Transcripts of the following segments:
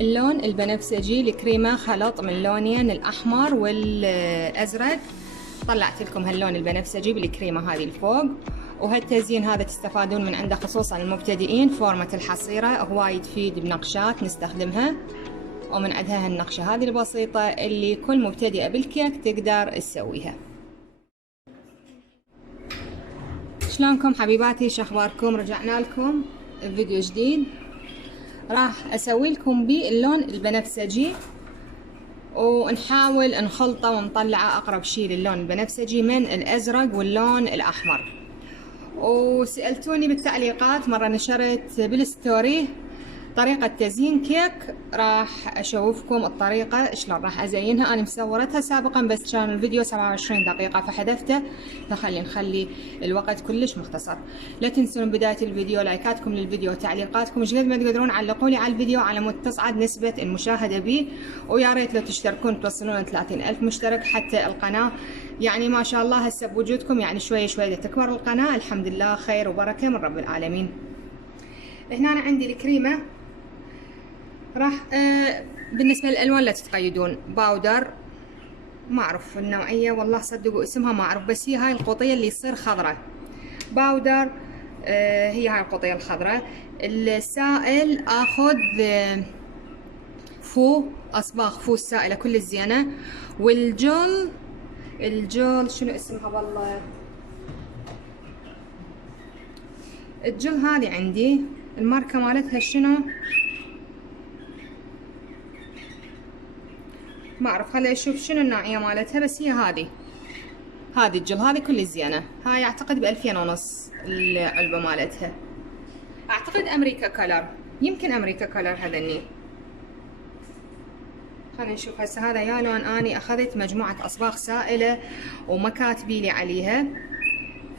اللون البنفسجي الكريمة خلط من لونين، الأحمر والأزرق. طلعت لكم هاللون البنفسجي بالكريمة هذه الفوق، وهالتزيين هذا تستفادون من عنده خصوصا المبتدئين. فورمة الحصيرة هواي تفيد بنقشات نستخدمها، ومن عندها هالنقشة هذه البسيطة اللي كل مبتدئة بالكيك تقدر تسويها. شلونكم حبيباتي؟ شخباركم؟ رجعنا لكم بفيديو جديد. راح اسوي لكم بيه اللون البنفسجي، ونحاول نخلطه ونطلعه اقرب شيء للون البنفسجي من الازرق واللون الاحمر. وسألتوني بالتعليقات، مرة نشرت بالستوري طريقة تزيين كيك، راح اشوفكم الطريقة شلون راح ازينها. انا مصورتها سابقا بس كان الفيديو 27 دقيقة فحذفته، نخلي الوقت كلش مختصر. لا تنسون بداية الفيديو لايكاتكم للفيديو وتعليقاتكم، قد ما تقدرون علقوا لي على الفيديو على مود تصعد نسبة المشاهدة بيه. ويا ريت لو تشتركون توصلون 30,000 مشترك حتى القناة يعني ما شاء الله هسه بوجودكم يعني شوي شوي تكبر القناة. الحمد لله خير وبركة من رب العالمين. هنا أنا عندي الكريمة، راح بالنسبة للألوان لا تتقيدون، باودر ما أعرف النوعية والله صدقوا اسمها ما أعرف، بس هي هاي القطية اللي تصير خضرة باودر. هي هاي القطية الخضراء. السائل اخذ فو اصباغ فو السائلة كل الزينة. والجل شنو اسمها والله؟ الجل هذه عندي الماركة مالتها شنو ما اعرف، خليني اشوف شنو النوعية مالتها، بس هي هذه الجل هذه كل الزينة. هاي اعتقد ب2,500 العلبة مالتها، اعتقد امريكا كلر، يمكن امريكا كلر هذني. خلينا نشوف هسه هذا يا لون. اني اخذت مجموعة اصباغ سائلة وما كاتبيلي عليها،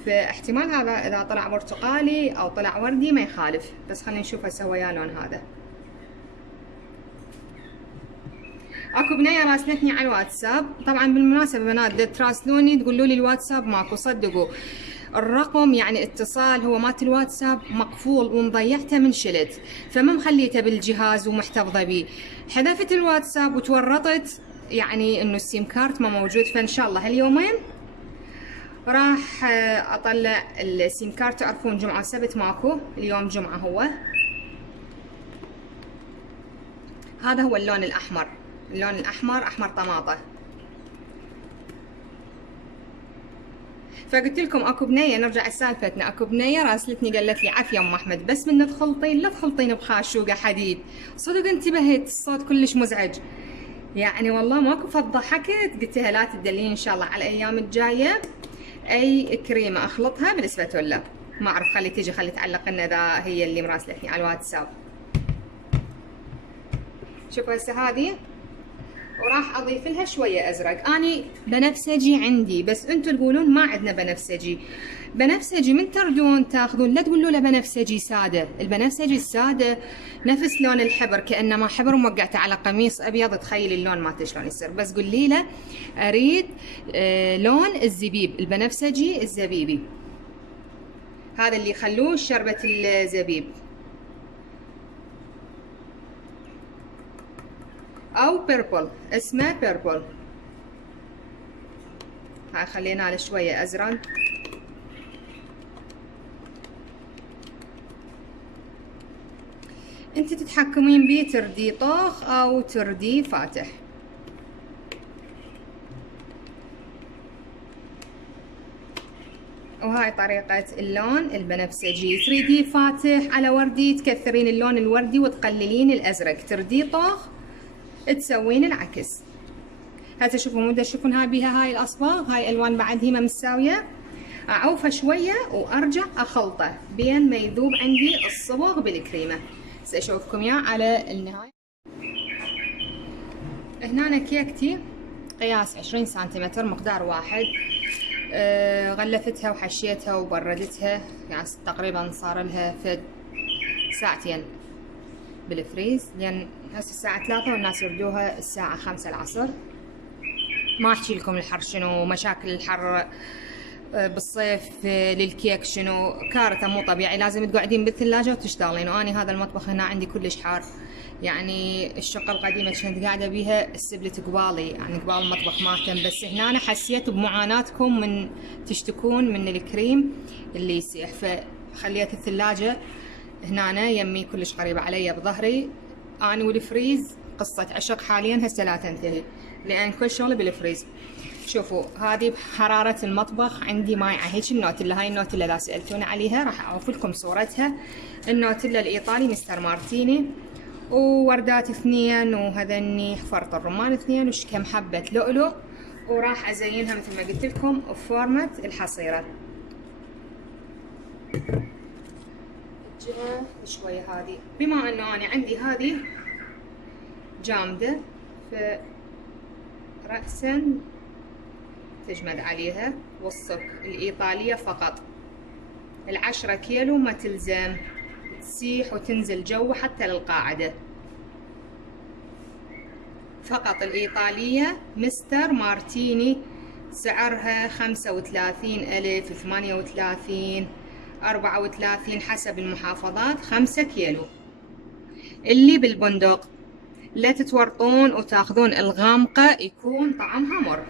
فاحتمال هذا اذا طلع برتقالي او طلع وردي ما يخالف، بس خلينا نشوف هسه هو يا لون هذا. اكو بنية راسلتني على الواتساب، طبعا بالمناسبة بنات تراسلوني تقولوا لي الواتساب ماكو، صدقوا الرقم يعني اتصال هو مات الواتساب مقفول ومضيعته من شلت، فما مخليته بالجهاز ومحتفظة بيه. حذفت الواتساب وتورطت يعني انه السيم كارت ما موجود، فان شاء الله هاليومين راح اطلع السيم كارت. تعرفون جمعة وسبت ماكو، اليوم جمعة. هو هذا هو اللون الاحمر، اللون الاحمر احمر طماطة. فقلت لكم اكو بنيه، نرجع لسالفتنا، اكو بنيه راسلتني قالت لي عافيه ام احمد بس من تخلطين لا تخلطين بخاشوقه حديد. صدق انتبهت، الصوت كلش مزعج يعني والله ماكو. فضحكت قلت لها لا تدلين ان شاء الله على الايام الجايه اي كريمه اخلطها بالاسباتولا. ما اعرف، خلي تيجي خلي تعلق لنا اذا هي اللي مراسلتني على الواتساب. شوفوا هسه هذه، وراح اضيف لها شويه ازرق. اني بنفسجي عندي بس انتم تقولون ما عندنا بنفسجي. بنفسجي من تردون تاخذون لا تقولوا له بنفسجي ساده. البنفسجي الساده نفس لون الحبر، كانما حبر موقعته على قميص ابيض، تخيل اللون مالته شلون يصير. بس قولي له اريد لون الزبيب، البنفسجي الزبيبي، هذا اللي يخلوه شربة الزبيب او بيربل، اسمه بيربل. هاي خلينا له شويه ازرق. انت تتحكمين بيه، تردي طوخ او تردي فاتح. وهاي طريقة اللون البنفسجي. تريدي فاتح على وردي تكثرين اللون الوردي وتقللين الازرق، تردي طوخ تسوين العكس. هسه شوفوا مو تشوفون هاي بيها هاي الاصباغ، هاي الوان بعد هي ما متساويه. اعوفه شويه وارجع اخلطه بين ما يذوب عندي الصبغ بالكريمه. هسه اشوفكم اياه على النهايه. هنا أنا كيكتي قياس 20 سنتيمتر مقدار واحد. غلفتها وحشيتها وبردتها، يعني تقريبا صار لها فد ساعتين بالفريز، لان هسه الساعة 3 والناس يردوها الساعة 5 العصر. ما احكي لكم الحر شنو، مشاكل الحر بالصيف للكيك شنو كارثة مو طبيعي، لازم تقعدين بالثلاجة وتشتغلين. واني هذا المطبخ هنا عندي كلش حار، يعني الشقة القديمة كنت قاعدة بيها السبلت قبالي، يعني قبال المطبخ ماتم. بس هنا حسيت بمعاناتكم من تشتكون من الكريم اللي يسيح، فخليت الثلاجة هنا يمي كلش قريبة علي بظهري. اني والفريز قصة عشق حاليا هسه لا تنتهي، لان كل شغل بالفريز. شوفوا هذه بحرارة المطبخ عندي مايعة هيك النوتيلا. هاي النوتيلا اذا سألتوني عليها راح اعرف لكم صورتها. النوتيلا الايطالي مستر مارتيني، ووردات 2، وهذني حفرة الرمان 2، وش كم حبة لؤلؤ. وراح ازينها مثل ما قلت لكم بفورمة الحصيرة. الجهة شوية هذه، بما انه انا عندي هذه جامدة فرأسا تجمد عليها. وصف الإيطالية فقط 10 كيلو ما تلزم، تسيح وتنزل جو حتى للقاعدة. فقط الإيطالية مستر مارتيني سعرها 35,000، 38، 34 حسب المحافظات. 5 كيلو. اللي بالبندق لا تتورطون وتاخذون الغامقة، يكون طعمها مر.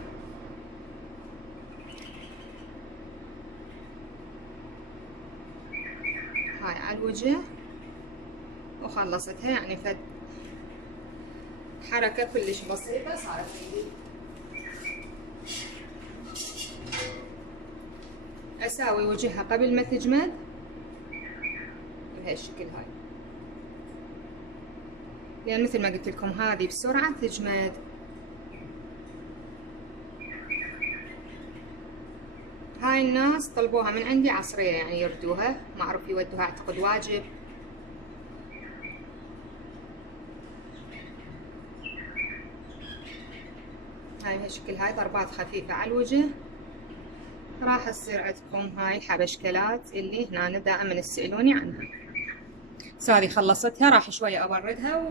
هاي على الوجه وخلصتها، يعني فد حركة كلش بسيطة صارت عندي. اساوي وجهها قبل ما تجمد بهالشكل هاي، لان مثل ما قلت لكم هذه بسرعة تجمد. هاي الناس طلبوها من عندي عصرية، يعني يردوها، ما اعرف يودوها اعتقد واجب. هاي بهالشكل، هاي ضربات خفيفة على الوجه. راح تصير عندكم هاي الحبشكلات اللي هنا دائما تسألوني عنها. هذه خلصتها، راح شوية ابردها